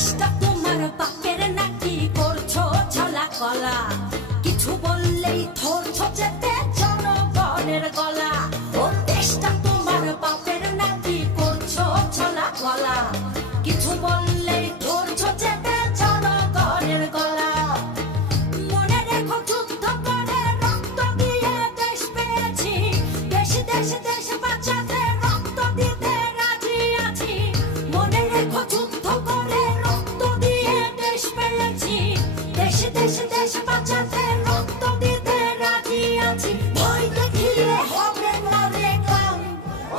দেশটা তোমার বাপের নাকি করছো ছলা কলা, কিছু বললেই ধরছো চেপে জনগণের গলা। ও দেশটা তোমার বাপের নাকি করছো ছলা কলা, কিছু বললেই ধরছো চেপে জনগণের গলা। মনে রেখো যুদ্ধ করে রক্ত দিয়ে দেশ পেয়েছি, দেশ দেশ দেশ বাঁচাতে রক্ত দিতে রাজি আছি। মনে রেখো যুদ্ধ করে রক্ত দিয়ে দেশ পেয়েছি, দেশ দেশ দেশ বাঁচাতে রক্ত দিতে রাজি আছি। ভয় দেখিয়ে হবে না রে কাম,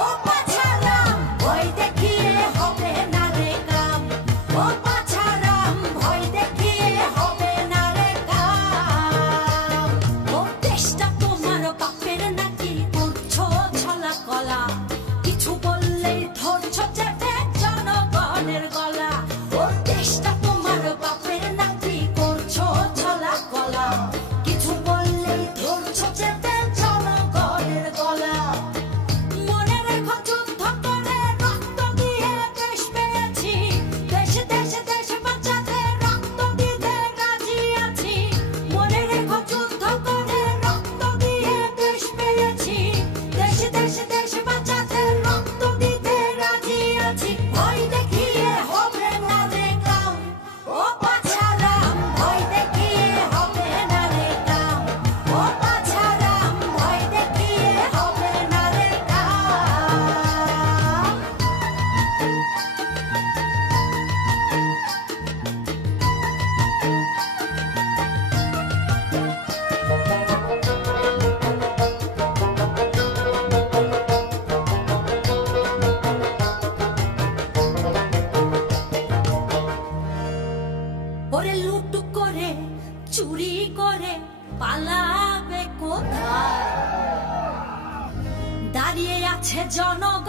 ও পাছারাম ভয় দেখিয়ে হবে না রে কাম, ও পাছারাম ভয় দেখিয়ে হবে না রে কাম। ও দেশটা তোমার বাপের নাকি করছো ছলা কলা, কিছু বললেই ধরছো চেপে জনগণের গলা। ও দেশটা তোমার বাপের নাকি করছো ছলা কলা, কিছু বললেই ধরছো চেপে জনগণের গলা। মনে রেখো যুদ্ধ করে রক্ত দিয়ে দেশ পেয়েছি, দেশ দেশ দেশ বাঁচাতে রক্ত দিতে রাজি আছি। মনে রেখো যুদ্ধ করে রক্ত দিয়ে দেশ পেয়েছি, দেশ দেশ দেশ বাঁচাতে রক্ত দিতে রাজি আছি। ভয় দেখিয়ে হবে না রে কাম, ও পাছারাম ভয় দেখিয়ে হবে না রে কাম, ও পাছারাম ভয় দেখিয়ে হবে না রে কাম। ওরে লুট করে চুরি করে পালাবে কোথায়, দাঁড়িয়ে আছে জনগণ